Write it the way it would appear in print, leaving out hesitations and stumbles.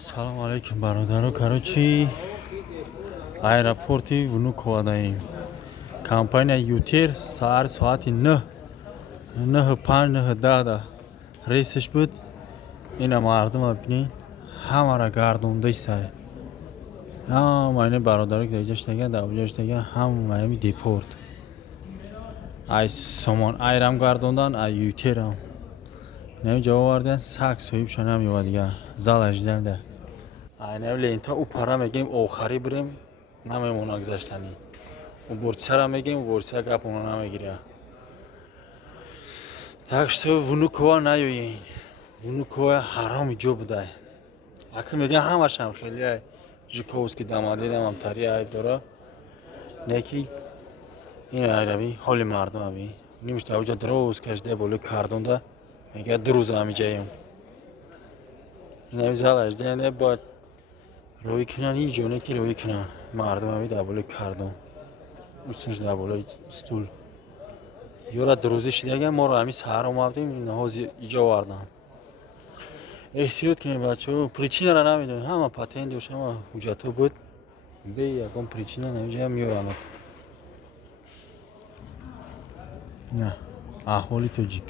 салому алейкум бародаро. Короче, аэропорти Внуково даем. Компания Ютер соати 9, 9:05, 9:10 рейсиш буд. Ина мардума бинед, ҳамаро гардонда сай. Ҳамаи бародаро ки даҷа иштаган, дар оҷа иштаган, ҳамаи депорт. Ай сомон айрам гардондан, ай Ютерам. Нами ҷавоб вардан, сак соҳибша намеёвад дига. Зал ажданда. Ай нами лента упара мегем охари бирем, намемона гузаштани. Уборчисара мегем, уборчиса гапона намегиря. Так что Внуково наёен. Внуково ҳароми ҷо будай. Ака мегем ҳамашам хеле ай Жуковский дамадедам амтари ай дора. Неки ин айрави ҳоли мардум аби. Нимишта оҷа дроз кашида боло кардонда. Мега 2 рӯз амиҷаем. Ин зал ажданда бояд роҳӣ кунан, ин ҷоне ки роҳӣ кунан. Мардум аби дар болои кардон. Устунш дар болои стул. Ёра дурӯзӣ шидаган моро ҳами саҳар омадем, наҳози иҷо вардам. Эҳтиёт кунед бачаҳо, причинаро намедонем. Ҳама патент дошт, ҳама ҳуҷҷатҳо буд. Бе ягон причина намеҷа меёранад. На, аҳволи тоҷик.